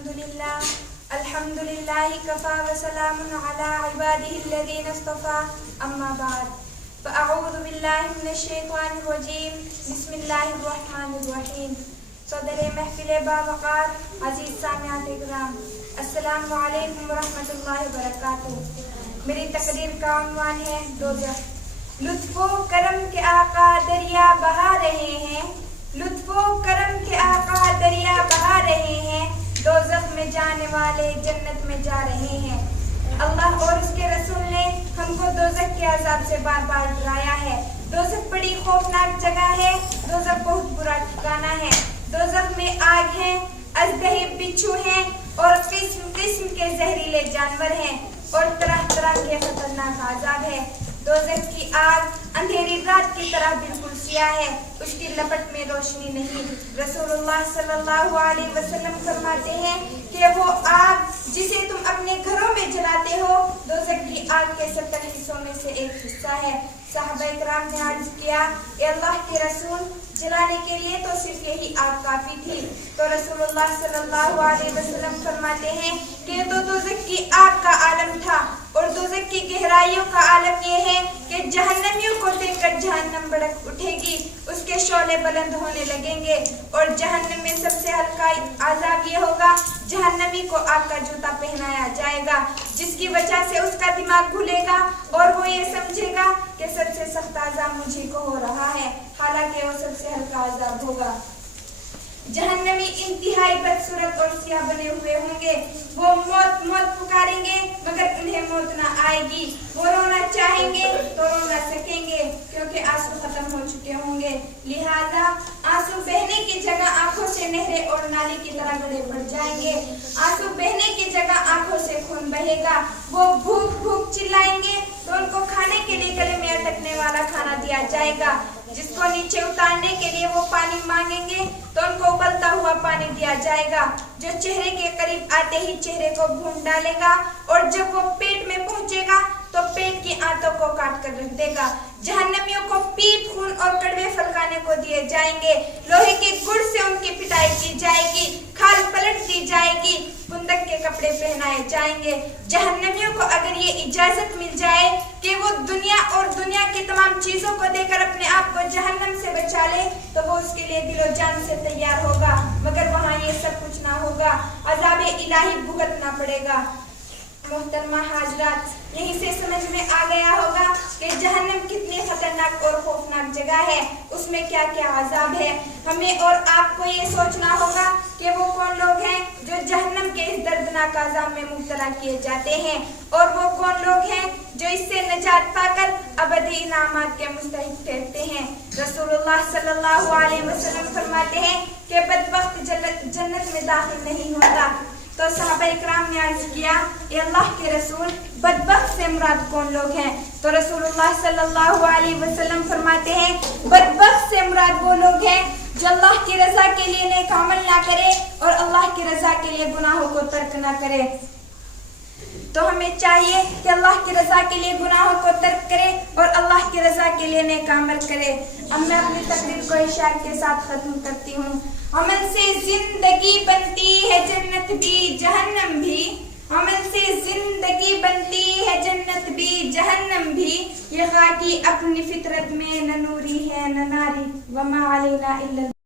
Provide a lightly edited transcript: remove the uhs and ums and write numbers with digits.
الحمد لله كفى وسلام على عباده الذين اصطفى أما بعد فأعوذ بالله من الشيطان الرجيم بسم الله الرحمن الرحیم. صدر محفل باوقار عزیز سامعات اکرام، السلام علیکم ورحمۃ اللہ وبرکاتہ. میری تقریر کا عنوان ہے دوزخ. لطف و کرم کے آقا دریا بہا رہے ہیں، لطف و کرم کے آقا دریا بہا رہے ہیں، دوزخ میں جانے والے جنت میں جا رہے ہیں. اللہ اور اس کے رسول نے ہم کو دوزخ کے عذاب سے بار بار ڈرایا ہے. دوزخ بڑی خوفناک جگہ ہے، دوزخ بہت برا ٹھکانہ ہے. دوزخ میں آگ ہے، اژدہے بچھو ہیں اور قسم قسم کے زہریلے جانور ہیں اور طرح طرح کے خطرناک عذاب ہے. دوزخ کی آگ اندھیری رات کی طرح بالکل سیاہ ہے، اس کی لپٹ میں روشنی نہیں. رسول اللہ صلی اللہ علیہ وسلم فرماتے ہیں کہ وہ آگ جسے تم اپنے گھروں میں جلاتے ہو دوزخ کی آگ کے 70 حصوں میں سے ایک حصہ ہے. صحابہ کرام نے عرض کیا، اے اللہ کے رسول، جلانے کے لیے تو صرف یہی آگ کافی تھی. تو رسول اللہ صلی اللہ علیہ وسلم فرماتے ہیں کہ یہ تو دوزخ کی آگ کا عالم تھا اور دوزخ کی گہرائیوں کا عالم یہ ہے کہ جہنمیوں کو دیکھ کر جہنم بھڑک اٹھے گی، اس کے شعلے بلند ہونے لگیں گے اور جہنم میں سب سے ہلکا عذاب یہ ہوگا، جہنمی کو آگ کا جوتا پہنایا جائے گا جس کی وجہ سے اس کا دماغ کھلے گا اور وہ یہ سمجھے گا کہ سب سے سخت عذاب مجھے کو ہو رہا ہے، حالانکہ وہ سب سے ہلکا عذاب ہوگا. جہنمی انتہائی بدصورت اور سیاہ بنے ہوئے ہوں گے. وہ موت موت پکاریں گے مگر انہیں موت نہ آئے گی. وہ رونا چاہیں گے تو رو نہ سکیں گے کیونکہ آنسو ختم ہو چکے ہوں گے. لہذا آنسو بہنے کی جگہ آنکھوں سے نہریں اور نالی کی طرح گڑھے پڑ جائیں گے. آنسو بہنے کی جگہ آنکھوں سے خون بہے گا. وہ بھوک بھوک چلائیں گے تو ان کو کھانے کے لیے گلے میں اٹکنے والا کھانا دیا جائے گا. جس کو نیچے اتارنے کے لیے وہ پانی مانگیں گے تو ان کو ابلتا ہوا پانی دیا جائے گا جو چہرے کے قریب آتے ہی چہرے کو بھون ڈالے گا اور جب وہ پیٹ میں پہنچے گا تو پیٹ کی آنتوں کو کاٹ کر رکھ دے گا. جہنمیوں کو پیپ، خون اور کڑوے پھل کھانے کو دیے جائیں گے. لوہے کے گڑ سے ان کی پٹائی کی جائے گی، کھال پلٹ دی جائے گی، بندک کے کپڑے پہنائے جائیں گے. جہنمیوں کو اگر یہ اجازت مل جائے کہ وہ دنیا اور دنیا کی تمام چیزوں کو دے کر اپنے آپ کو جہنم سے بچا لے تو وہ اس کے لیے دل و جان سے تیار ہوگا، مگر وہاں یہ سب کچھ نہ ہوگا، عذاب الہی بھگتنا پڑے گا. محترمہ حاضرات، یہیں سے سمجھ میں آ گیا ہوگا کہ جہنم کتنی خطرناک اور خوفناک جگہ ہے، اس میں کیا کیا عذاب ہے. ہمیں اور آپ کو یہ سوچنا ہوگا کہ وہ کون لوگ ہیں جو جہنم کے اس دردناک عذاب میں مبتلا کیے جاتے ہیں اور وہ کون لوگ ہیں جو اس سے نجات پا کر ابدی انعامات کے مستحق ٹھہرتے ہیں. رسول اللہ صلی اللہ علیہ وسلم فرماتے ہیں کہ بدبخت جنت میں داخل نہیں ہوتا. تو صحابہ اکرام نے عرض کیا، اے اللہ کے رسول، بدبخت سے مراد کون لوگ ہیں؟ تو رسول اللہ صلی اللہ علیہ وسلم فرماتے ہیں، بدبخت سے مراد وہ لوگ ہیں جو اللہ کی رضا کے لیے نیک عمل نہ کرے اور اللہ کی رضا کے لیے گناہوں کو ترک نہ کرے. تو ہمیں چاہیے کہ اللہ کی رضا کے لیے گناہوں کو ترک کرے اور اللہ کی رضا کے لیے نیک عمل کرے. اب میں اپنی تقریر کو اشعار کے ساتھ ختم کرتی ہوں. عمل سے زندگی بنتی ہے جنت بھی جہنم بھی، عمل سے زندگی بنتی ہے جنت بھی جہنم بھی، یہ خاکی اپنی فطرت میں نہ نوری ہے نہ ناری، وما علینا الا